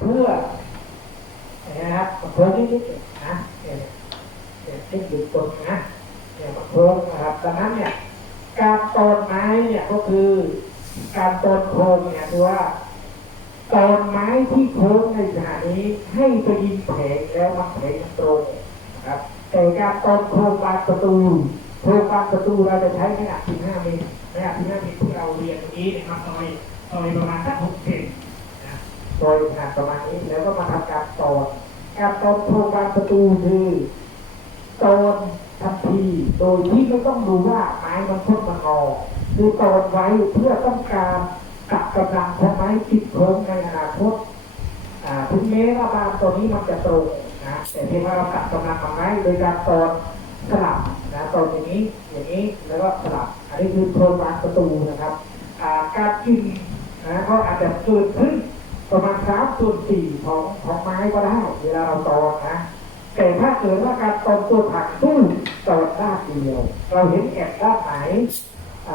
เพื่อนะครับมันโค้งนิดนะเนี่ยเนี่ยเช่นหยุดตรงนะเนี่ยมันโค้งนะครับดังนั้นเนี่ยการตอนไม้เนี่ยก็คือการตอนโค้งเนี่ยคือว่าตอนไม้ที่โค้งในขณะนี้ให้ไปยิงแผงแล้วมันแผงมันตรงนะครับ แต่การตอนโครงบานประตูโครงบานประตูเราจะใช้ขนาด15เมตรขนาด15เมตรที่เราเรียนเมื่อกี้นะครับซอยซอยประมาณสัก6เซน นะซอยขนาดประมาณนี้ แล้วก็มาทำการตอนการตอนโครงบานประตูคือตอนทันทีโดยที่ไม่ต้องดูว่าไม้มันพ้นมันงอคือตอนไว้เพื่อต้องการตัดกำลังของไม้ติดโค้งในอนาคตอ่าถึงแม้ว่าบานตัวนี้มันจะตรงนะแต่เพียงว่าเราตัดกำลังมันไว้โดยการตอนสลับนะตอนอย่างนี้อย่างนี้แล้วก็สลับอันนี้คือโครงบานประตูนะครับการกินนะก็อาจจะเกิดขึ้น ประมาณสามส่วนสี่ของของไม้ก็ได้เวลาเราตอนนะแต่ถ้าเกิดว่าการตอนตัวผักตู้ตอนด้านเดียว เราเห็นแอบด้านไหน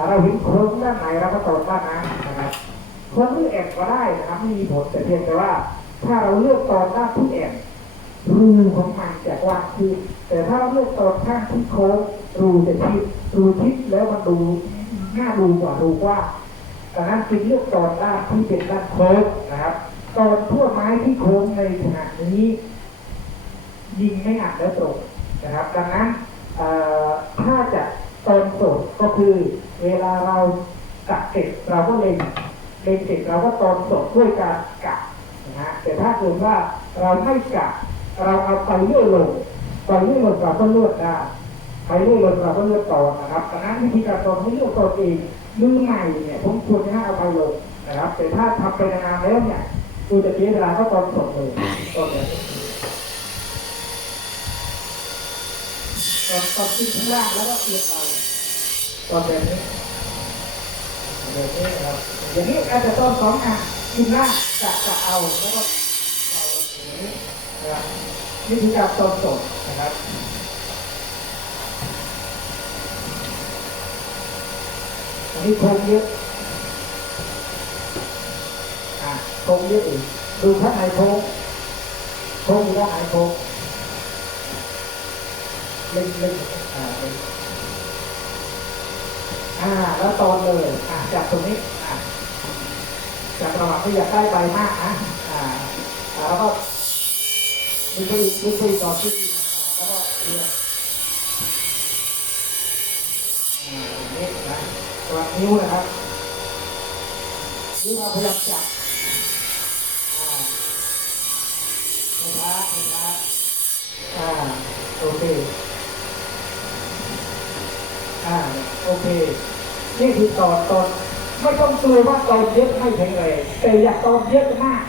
เราเห็นโครงด้านไหนเราก็ตอนด้านนั้นนะครับคนที่แอบก็ได้นะครับไม่มีผลแต่เพียงแต่ว่า ถ้าเราเลือกตอนด้านที่แอบรูของมันจะกว้างขึ้นแต่ถ้าเราเลือกตอนข้างที่โค้งรูจะชิดรูชิดแล้วมันดูน่าดูกว่ารูกว้างดังนั้นจึงเลือกตอนด้านที่เป็นด้านโค้งนะครับ ตอนทั่วไม้ที่โค้งในขณะนี้ยิงไม่อัดและตรงนะครับ ดังนั้นถ้าจะตอนสดก็คือ เวลาเรากัดเสร็จเราก็เล็งเล็งเสร็จเราก็ตอนสดด้วยการกัดนะฮะแต่ถ้าเกิดว่าเราไม่กัดเราเอาไปเลื่อยลงไปเลื่อยลงเราก็เลือกได้ไปเลื่อยลงเราก็เลือกต่อนะครับดังนั้นวิธีการตอนให้เลือกตอนเองมือใหม่เนี่ยผมควรจะให้เอาไปลงนะครับ แต่ถ้าทำไปนานแล้วเนี่ย ดูจะเสียเวลาก็ตอนสดเลยตอนนี้ตอนตอนขึ้นข้างล่างแล้วก็เอียงเราตอนแบบนี้แบบนี้นะครับอย่างนี้อาจจะตอนสองอะขึ้นล่างจะจะเอาแล้วก็เราอย่างนี้นะครับนี่คือการตอนสดนะครับอันนี้โครงเยอะ อะโครงเยอะอีกดูข้างในโคงโครงอยู่ไหนโคงเล่นเล่นอ่าเล่นอ่า แล้วตอนเลยอ่าจากตรงนี้อ่าจากระหว่างที่อยากได้ใบมากนะอ่าอ่าแล้วก็ดึงไปอีกดึงไปอีกต่อที่อ่าแล้วก็เอียงอ่าอย่างนี้นะตัวนิ้วนะครับนิ้วเราพยายามจับอ่า ไม่ช้าไม่ช้าอ่าโอเคอ่าโอเค นี่คือตอนตอนไม่ต้องกลัวว่าตอนเยอะไม่แข็งแรงแต่อยากตอนเยอะมาก